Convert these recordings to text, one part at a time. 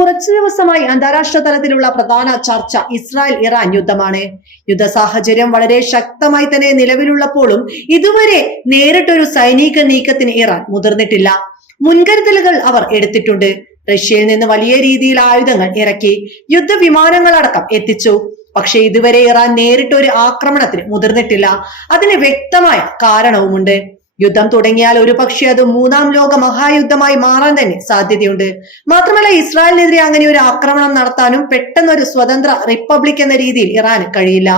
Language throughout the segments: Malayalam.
കുറച്ചു ദിവസമായി അന്താരാഷ്ട്ര തലത്തിലുള്ള പ്രധാന ചർച്ച ഇസ്രായേൽ ഇറാൻ യുദ്ധമാണ്. യുദ്ധ സാഹചര്യം വളരെ ശക്തമായി തന്നെ നിലവിലുള്ളപ്പോഴും ഇതുവരെ നേരിട്ടൊരു സൈനിക നീക്കത്തിന് ഇറാൻ മുതിർന്നിട്ടില്ല. മുൻകരുതലുകൾ അവർ എടുത്തിട്ടുണ്ട്. റഷ്യയിൽ നിന്ന് വലിയ രീതിയിൽ ആയുധങ്ങൾ ഇറക്കി യുദ്ധവിമാനങ്ങളടക്കം എത്തിച്ചു. പക്ഷേ ഇതുവരെ ഇറാൻ നേരിട്ടൊരു ആക്രമണത്തിന് മുതിർന്നിട്ടില്ല. അതിന് വ്യക്തമായ കാരണവുമുണ്ട്. യുദ്ധം തുടങ്ങിയാൽ ഒരു പക്ഷേ അത് മൂന്നാം ലോക മഹായുദ്ധമായി മാറാൻ തന്നെ സാധ്യതയുണ്ട്. മാത്രമല്ല ഇസ്രായേലിനെതിരെ അങ്ങനെ ഒരു ആക്രമണം നടത്താനും പെട്ടെന്ന് ഒരു സ്വതന്ത്ര റിപ്പബ്ലിക് എന്ന രീതിയിൽ ഇറാന് കഴിയില്ല.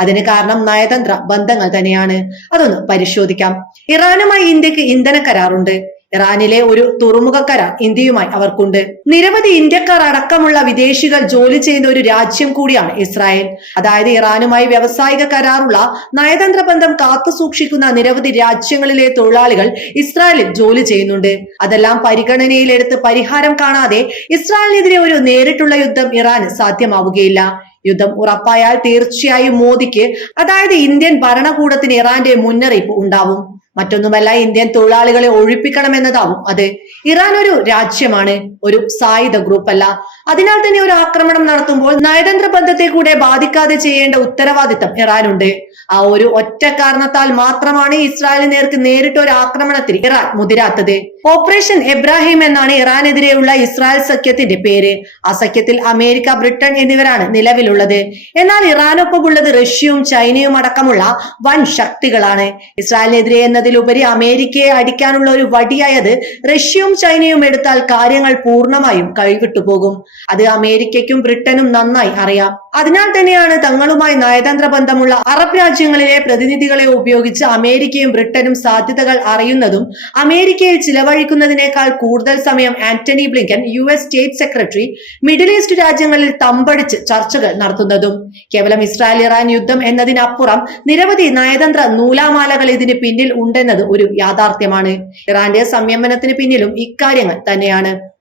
അതിന് കാരണം നയതന്ത്ര ബന്ധങ്ങൾ തന്നെയാണ്. അതൊന്ന് പരിശോധിക്കാം. ഇറാനുമായി ഇന്ത്യയ്ക്ക് ഇന്ധന കരാറുണ്ട്. ഇറാനിലെ ഒരു തുറമുഖ ഇന്ത്യയുമായി അവർക്കുണ്ട്. നിരവധി ഇന്ത്യക്കാർ അടക്കമുള്ള വിദേശികൾ ജോലി ചെയ്യുന്ന ഒരു രാജ്യം കൂടിയാണ് ഇസ്രായേൽ. അതായത് ഇറാനുമായി വ്യാവസായിക കരാറുള്ള നയതന്ത്ര ബന്ധം കാത്തു സൂക്ഷിക്കുന്ന നിരവധി രാജ്യങ്ങളിലെ തൊഴിലാളികൾ ഇസ്രായേലിൽ ജോലി ചെയ്യുന്നുണ്ട്. അതെല്ലാം പരിഗണനയിലെടുത്ത് പരിഹാരം കാണാതെ ഇസ്രായേലിനെതിരെ ഒരു നേരിട്ടുള്ള യുദ്ധം ഇറാന് സാധ്യമാവുകയില്ല. യുദ്ധം ഉറപ്പായാൽ തീർച്ചയായും മോദിക്ക് അതായത് ഇന്ത്യൻ ഭരണകൂടത്തിന് ഇറാന്റെ മുന്നറിയിപ്പ് ഉണ്ടാവും. മറ്റൊന്നുമല്ല ഇന്ത്യൻ തൊഴിലാളികളെ ഒഴിപ്പിക്കണമെന്നതാവും അത്. ഇറാൻ ഒരു രാജ്യമാണ് ഒരു സായുധ ഗ്രൂപ്പ് അല്ല അതിനാൽ തന്നെ ഒരു ആക്രമണം നടത്തുമ്പോൾ നയതന്ത്ര ബന്ധത്തെ കൂടെ ബാധിക്കാതെ ചെയ്യേണ്ട ഉത്തരവാദിത്തം ഇറാനുണ്ട്. ആ ഒരു ഒറ്റ കാരണത്താൽ മാത്രമാണ് ഇസ്രായേലിന് നേർക്ക് നേരിട്ട് ഒരു ആക്രമണത്തിന് ഇറാൻ മുതിരാത്തത്. ഓപ്പറേഷൻ എബ്രാഹിം എന്നാണ് ഇറാനെതിരെയുള്ള ഇസ്രായേൽ സഖ്യത്തിന്റെ പേര്. ആ സഖ്യത്തിൽ അമേരിക്ക ബ്രിട്ടൻ എന്നിവരാണ് നിലവിലുള്ളത്. എന്നാൽ ഇറാനൊപ്പമുള്ളത് റഷ്യയും ചൈനയും അടക്കമുള്ള വൻ ശക്തികളാണ്. ഇസ്രായേലിനെതിരെ എന്നതിലുപരി അമേരിക്കയെ അടിക്കാനുള്ള ഒരു വടിയായത് റഷ്യയും ചൈനയും എടുത്താൽ കാര്യങ്ങൾ പൂർണമായും കൈവിട്ടു പോകും അത് അമേരിക്കയ്ക്കും ബ്രിട്ടനും നന്നായി അറിയാം. അതിനാൽ തന്നെയാണ് തങ്ങളുമായി നയതന്ത്ര ബന്ധമുള്ള അറബ് രാജ്യങ്ങളിലെ പ്രതിനിധികളെ ഉപയോഗിച്ച് അമേരിക്കയും ബ്രിട്ടനും സാധ്യതകൾ അറിയുന്നതും അമേരിക്കയിൽ ചിലവഴിക്കുന്നതിനേക്കാൾ കൂടുതൽ സമയം Antony Blinken U S state secretary middle east രാജ്യങ്ങളിൽ തമ്പടിച്ച് ചർച്ചകൾ നടത്തുന്നതും കേവലം ഇസ്രായേൽ ഇറാൻ യുദ്ധം എന്നതിനപ്പുറം നിരവധി നയതന്ത്ര നൂലാമാലകൾ ഇതിന് പിന്നിൽ ഉണ്ടെന്നത് ഒരു യാഥാർത്ഥ്യമാണ്. ഇറാന്റെ സംയമനത്തിന് പിന്നിലും ഇക്കാര്യങ്ങൾ തന്നെയാണ്.